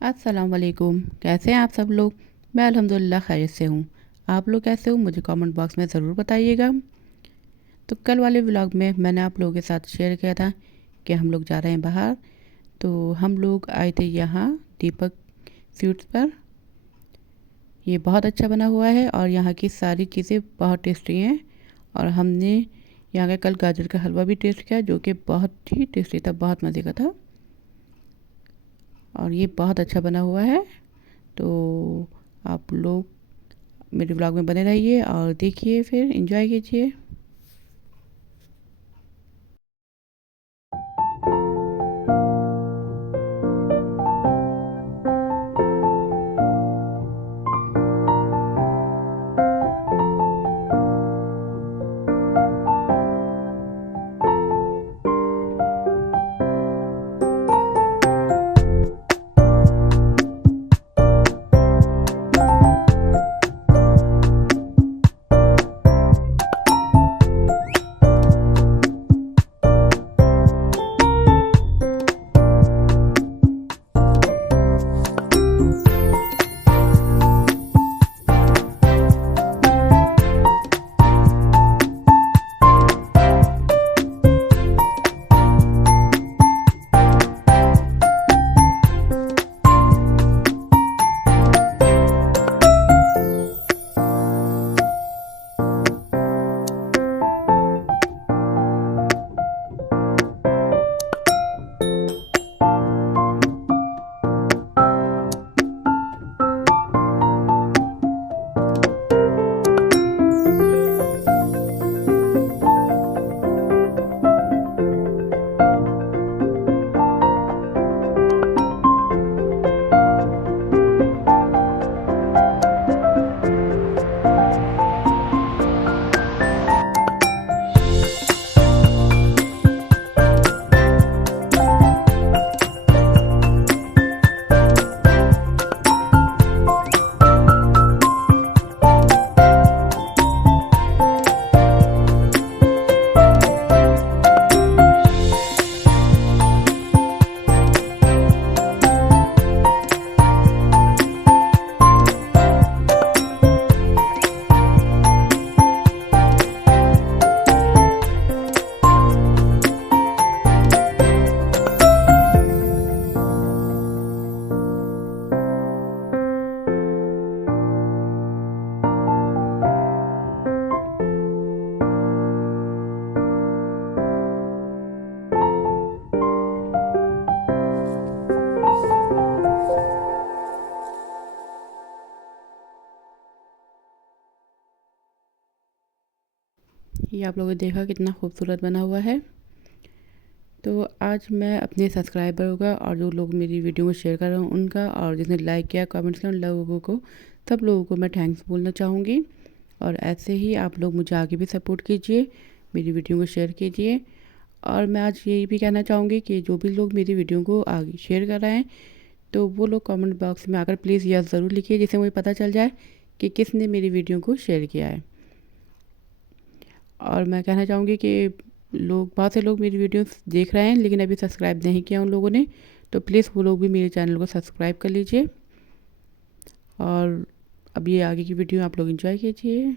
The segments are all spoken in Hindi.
अस्सलाम वालेकुम। कैसे हैं आप सब लोग? मैं अल्हम्दुलिल्लाह खैरियत से हूँ। आप लोग कैसे हो मुझे कमेंट बॉक्स में ज़रूर बताइएगा। तो कल वाले व्लॉग में मैंने आप लोगों के साथ शेयर किया था कि हम लोग जा रहे हैं बाहर। तो हम लोग आए थे यहाँ दीपक स्वीट्स पर। ये बहुत अच्छा बना हुआ है और यहाँ की सारी चीज़ें बहुत टेस्टी हैं। और हमने यहाँ का कल गाजर का हलवा भी टेस्ट किया जो कि बहुत ही टेस्टी था, बहुत मज़े का था। और ये बहुत अच्छा बना हुआ है। तो आप लोग मेरे ब्लॉग में बने रहिए और देखिए, फिर एंजॉय कीजिए। ये आप लोगों ने देखा कितना खूबसूरत बना हुआ है। तो आज मैं अपने सब्सक्राइबरों का और जो लोग मेरी वीडियो को शेयर कर रहे हैं उनका, और जिसने लाइक किया, कमेंट्स किया, उन लोगों को, सब लोगों को मैं थैंक्स बोलना चाहूँगी। और ऐसे ही आप लोग मुझे आगे भी सपोर्ट कीजिए, मेरी वीडियो को शेयर कीजिए। और मैं आज यही भी कहना चाहूँगी कि जो भी लोग मेरी वीडियो को आगे शेयर कर रहे हैं तो वो लोग कमेंट बॉक्स में आकर प्लीज़ यस ज़रूर लिखिए, जिससे मुझे पता चल जाए कि किसने मेरी वीडियो को शेयर किया है। और मैं कहना चाहूँगी कि बहुत से लोग मेरी वीडियोस देख रहे हैं लेकिन अभी सब्सक्राइब नहीं किया उन लोगों ने, तो प्लीज़ वो लोग भी मेरे चैनल को सब्सक्राइब कर लीजिए। और अब ये आगे की वीडियो आप लोग एंजॉय कीजिए।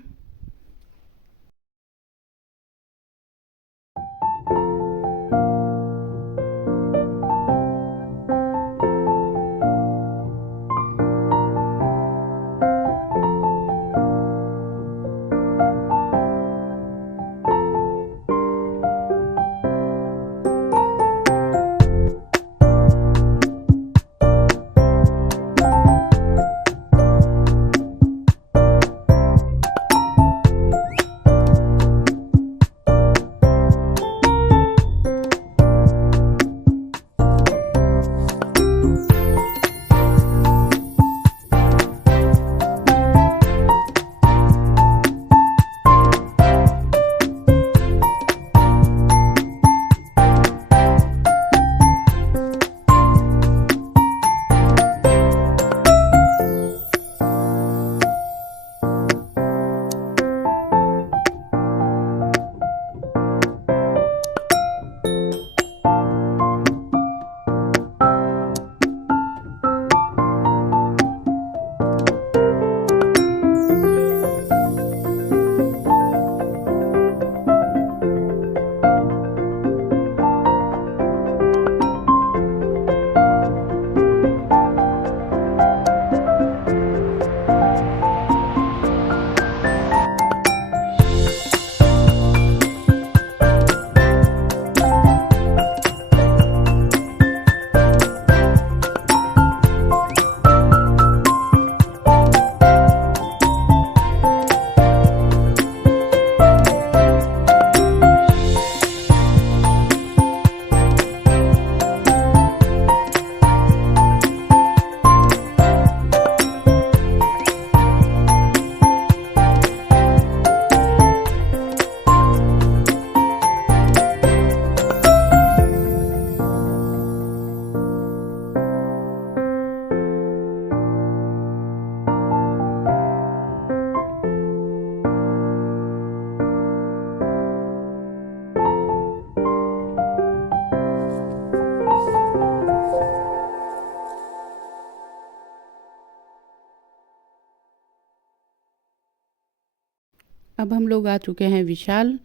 अब हम लोग आ चुके हैं विशाल।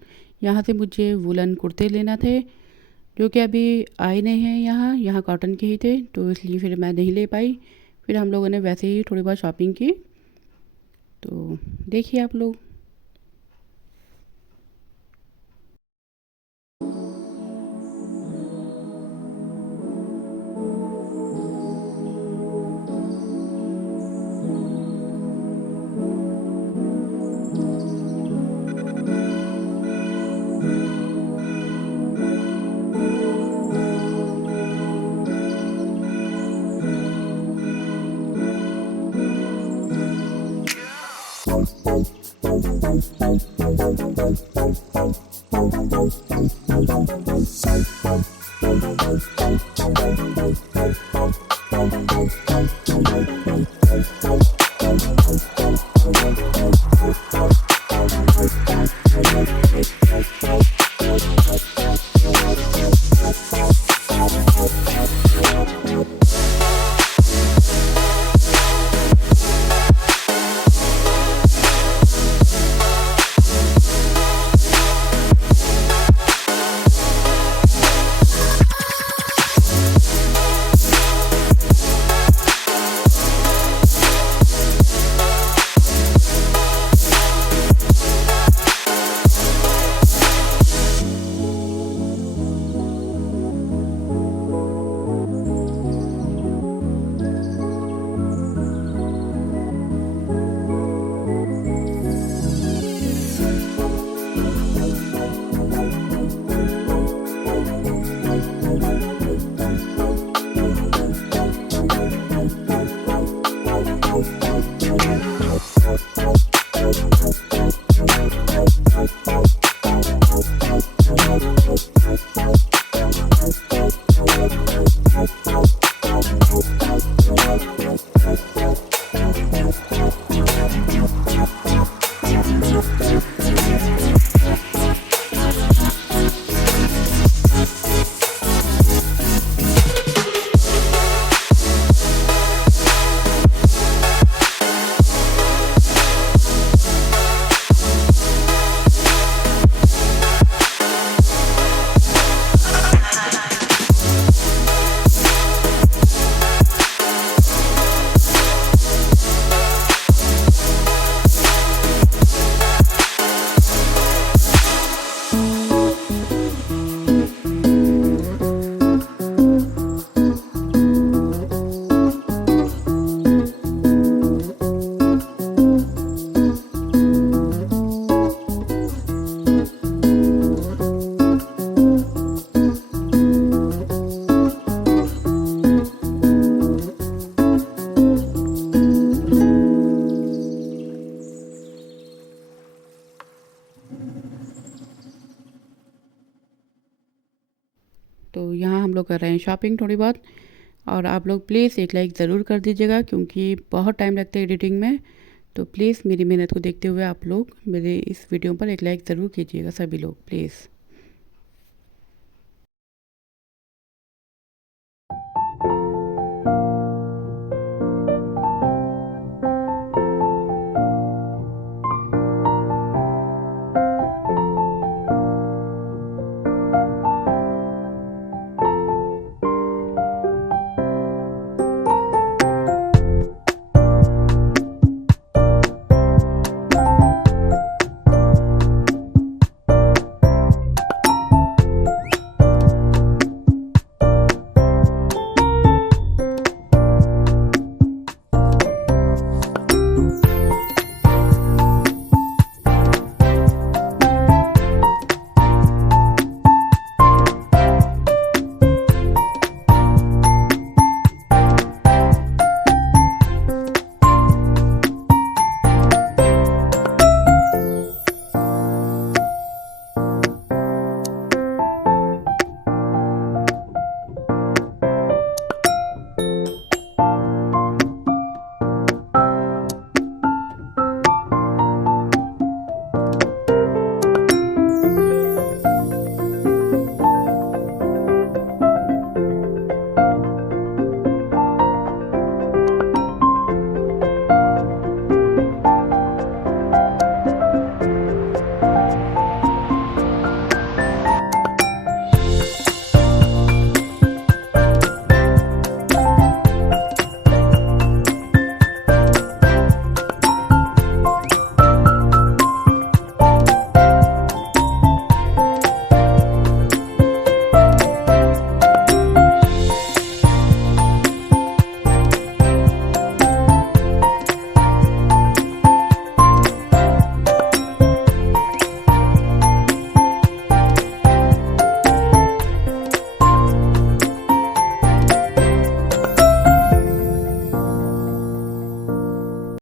यहाँ से मुझे वुलन कुर्ते लेना थे जो कि अभी आए नहीं हैं। यहाँ कॉटन के ही थे, तो इसलिए फिर मैं नहीं ले पाई। फिर हम लोगों ने वैसे ही थोड़ी बहुत शॉपिंग की। तो देखिए आप लोग। तो यहाँ हम लोग कर रहे हैं शॉपिंग थोड़ी बहुत। और आप लोग प्लीज़ एक लाइक ज़रूर कर दीजिएगा क्योंकि बहुत टाइम लगता है एडिटिंग में। तो प्लीज़ मेरी मेहनत को देखते हुए आप लोग मेरे इस वीडियो पर एक लाइक ज़रूर कीजिएगा सभी लोग प्लीज़।